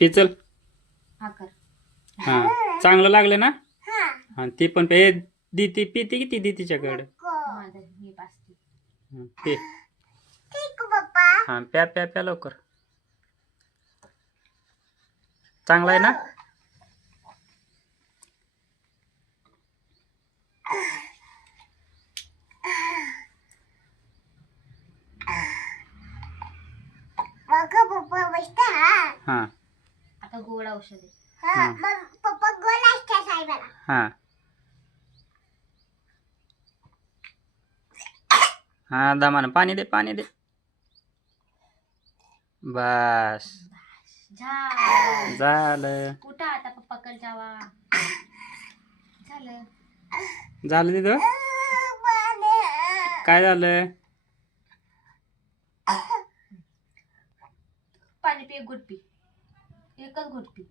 पिचल हा कर. हा चांगलं लागलं ना. हा ती पण पे ती पिते किती दी तिच्याकडे. माझं मी पाचते. पे हा प्या प्या प्या लवकर. चांगला आहे ना. हा आता गोड औषध आहे. हा हा दमानं पाणी दे पाणी दे. बस झालं. उठा आता पप्पाकडे जावा. झालं. झालं तिथं. काय झालं. पाणी पी. एक घोट पी. एकच घोट पी.